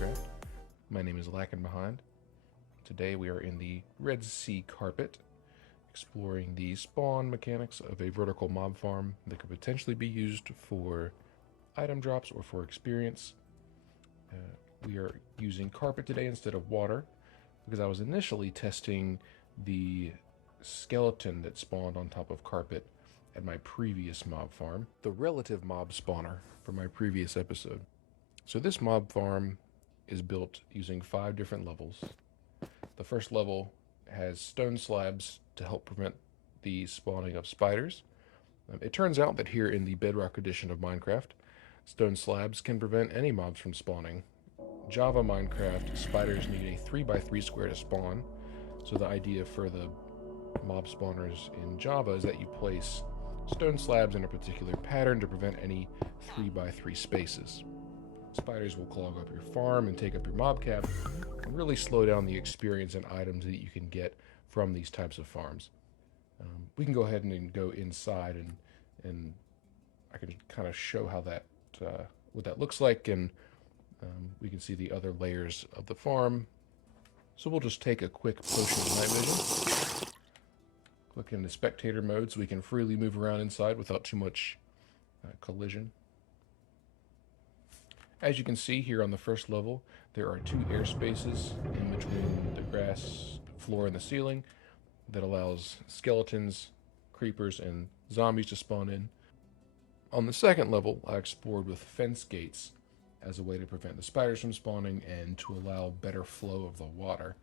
Minecraft. My name is Lackinbehind. Today we are in the Red Sea Carpet, exploring the spawn mechanics of a vertical mob farm that could potentially be used for item drops or for experience. We are using carpet today instead of water, because I was initially testing the skeleton that spawned on top of carpet at my previous mob farm, the relative mob spawner from my previous episode. So this mob farm is built using 5 different levels. The first level has stone slabs to help prevent the spawning of spiders. It turns out that here in the Bedrock edition of Minecraft, stone slabs can prevent any mobs from spawning. Java Minecraft, spiders need a 3x3 square to spawn, so the idea for the mob spawners in Java is that you place stone slabs in a particular pattern to prevent any 3x3 spaces. Spiders will clog up your farm and take up your mob cap and really slow down the experience and items that you can get from these types of farms. We can go ahead and go inside and I can kind of show how that what that looks like, and we can see the other layers of the farm. So we'll just take a quick potion of night vision. Click into spectator mode so we can freely move around inside without too much collision. As you can see here on the first level, there are 2 air spaces in between the grass floor and the ceiling that allows skeletons, creepers, and zombies to spawn in. On the second level, I explored with fence gates as a way to prevent the spiders from spawning and to allow better flow of the water.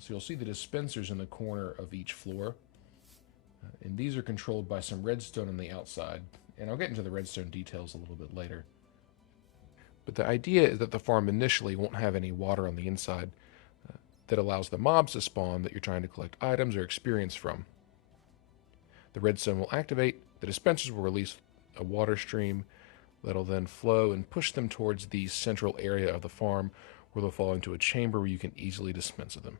So you'll see the dispensers in the corner of each floor, and these are controlled by some redstone on the outside, and I'll get into the redstone details a little bit later. But the idea is that the farm initially won't have any water on the inside that allows the mobs to spawn that you're trying to collect items or experience from. The redstone will activate, the dispensers will release a water stream that'll then flow and push them towards the central area of the farm, where they'll fall into a chamber where you can easily dispense of them.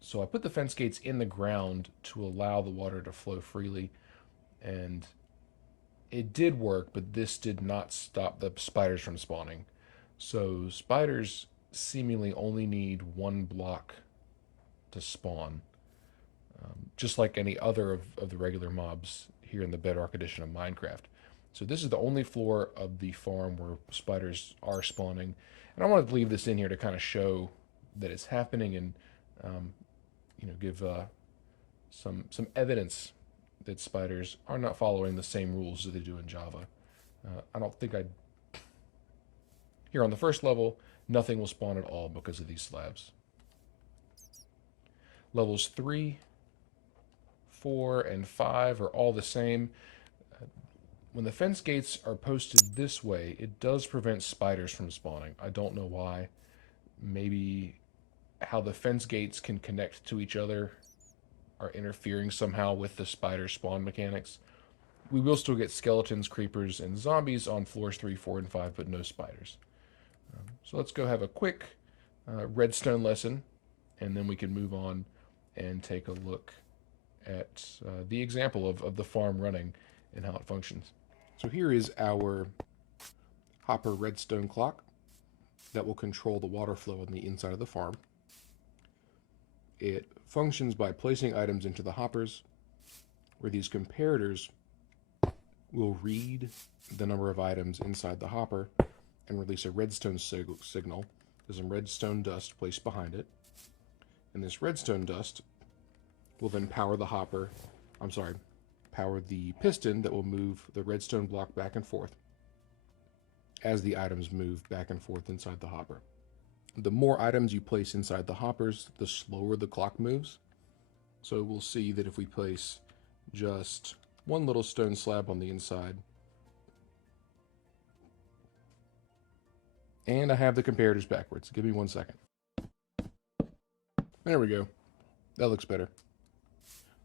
So I put the fence gates in the ground to allow the water to flow freely, and it did work, but this did not stop the spiders from spawning. So spiders seemingly only need 1 block to spawn, just like any other of the regular mobs here in the Bedrock edition of Minecraft. So this is the only floor of the farm where spiders are spawning, and I wanted to leave this in here to kind of show that it's happening and give some evidence that spiders are not following the same rules that they do in Java. I don't think here on the first level, nothing will spawn at all because of these slabs. Levels 3, 4, and 5 are all the same. When the fence gates are posted this way, it does prevent spiders from spawning. I don't know why. Maybe how the fence gates can connect to each other are interfering somehow with the spider spawn mechanics. We will still get skeletons, creepers, and zombies on floors 3, 4, and 5, but no spiders. So let's go have a quick redstone lesson, and then we can move on and take a look at the example of the farm running and how it functions. So here is our hopper redstone clock that will control the water flow on the inside of the farm. It functions by placing items into the hoppers, where these comparators will read the number of items inside the hopper and release a redstone signal. There's some redstone dust placed behind it, and this redstone dust will then power the piston that will move the redstone block back and forth as the items move back and forth inside the hopper. The more items you place inside the hoppers, the slower the clock moves. So we'll see that if we place just 1 little stone slab on the inside, and I have the comparators backwards. Give me 1 second. There we go. That looks better.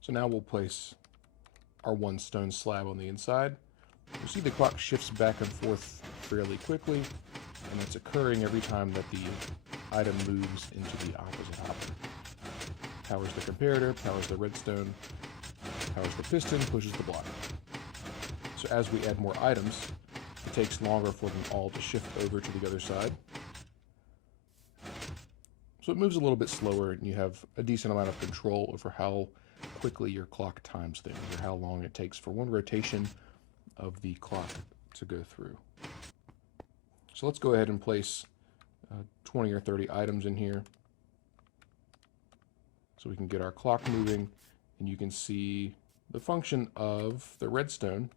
So now we'll place our 1 stone slab on the inside. You see the clock shifts back and forth fairly quickly, and it's occurring every time that the item moves into the opposite hopper. Powers the comparator, powers the redstone, powers the piston, pushes the block. So as we add more items, it takes longer for them all to shift over to the other side. So it moves a little bit slower, and you have a decent amount of control over how quickly your clock times things, or how long it takes for one rotation of the clock to go through. So let's go ahead and place 20 or 30 items in here so we can get our clock moving, and you can see the function of the redstone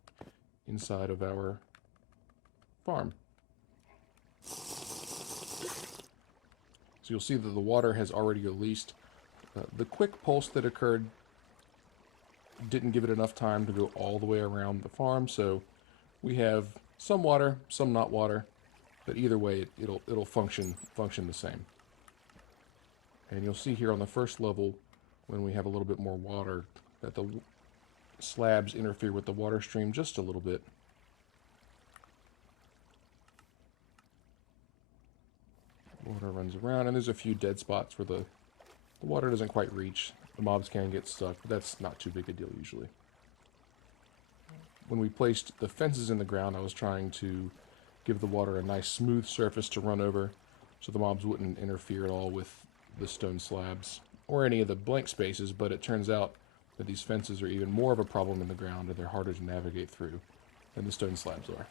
inside of our farm. So you'll see that the water has already released. The quick pulse that occurred didn't give it enough time to go all the way around the farm, so we have some water, some not water, but either way it'll function the same. And you'll see here on the first level, when we have a little bit more water, that the slabs interfere with the water stream just a little bit. Water runs around, and there's a few dead spots where the water doesn't quite reach. The mobs can get stuck, but that's not too big a deal usually. When we placed the fences in the ground, I was trying to give the water a nice smooth surface to run over so the mobs wouldn't interfere at all with the stone slabs or any of the blank spaces, but it turns out that these fences are even more of a problem in the ground, and they're harder to navigate through than the stone slabs are.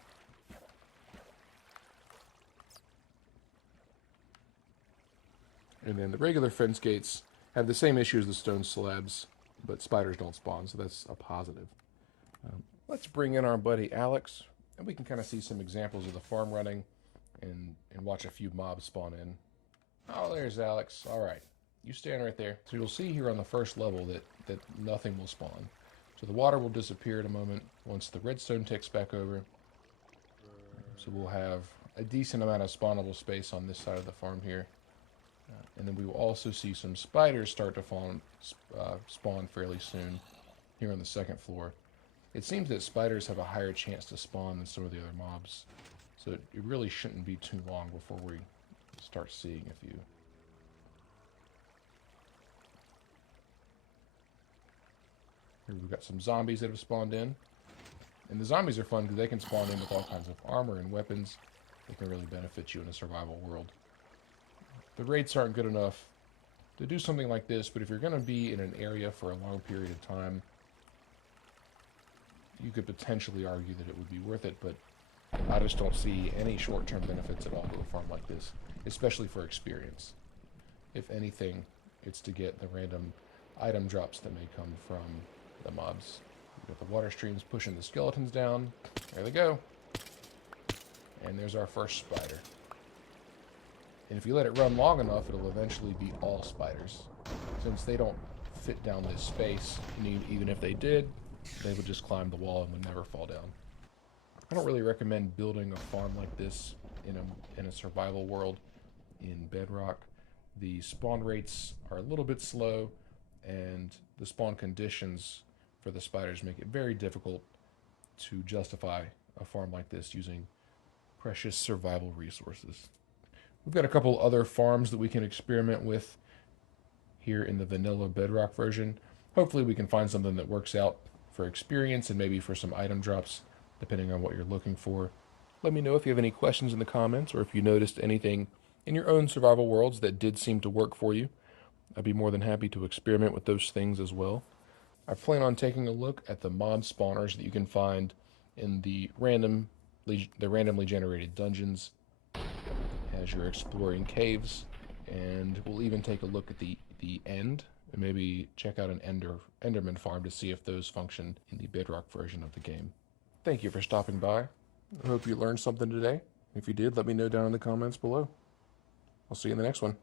And then the regular fence gates have the same issue as the stone slabs, but spiders don't spawn, so that's a positive. Let's bring in our buddy Alex, and we can kind of see some examples of the farm running and watch a few mobs spawn in. Oh, there's Alex. All right. You stand right there. So you'll see here on the first level that nothing will spawn. So the water will disappear in a moment once the redstone takes back over. So we'll have a decent amount of spawnable space on this side of the farm here. And then we will also see some spiders start to spawn fairly soon here on the second floor. It seems that spiders have a higher chance to spawn than some of the other mobs. So it really shouldn't be too long before we start seeing a few. Here we've got some zombies that have spawned in. And the zombies are fun because they can spawn in with all kinds of armor and weapons that can really benefit you in a survival world. The rates aren't good enough to do something like this, but if you're going to be in an area for a long period of time, you could potentially argue that it would be worth it, but I just don't see any short-term benefits at all to a farm like this, especially for experience. If anything, it's to get the random item drops that may come from the mobs. We've got the water streams pushing the skeletons down. There they go. And there's our first spider. And if you let it run long enough, it'll eventually be all spiders. Since they don't fit down this space, and even if they did, they would just climb the wall and would never fall down. I don't really recommend building a farm like this in a survival world in Bedrock. The spawn rates are a little bit slow, and the spawn conditions for the spiders make it very difficult to justify a farm like this using precious survival resources. We've got a couple other farms that we can experiment with here in the vanilla Bedrock version. Hopefully we can find something that works out for experience and maybe for some item drops, depending on what you're looking for. Let me know if you have any questions in the comments, or if you noticed anything in your own survival worlds that did seem to work for you. I'd be more than happy to experiment with those things as well. I plan on taking a look at the mob spawners that you can find in the randomly generated dungeons as you're exploring caves, and we'll even take a look at the end and maybe check out an Enderman farm to see if those function in the Bedrock version of the game. Thank you for stopping by. I hope you learned something today. If you did, let me know down in the comments below. I'll see you in the next one.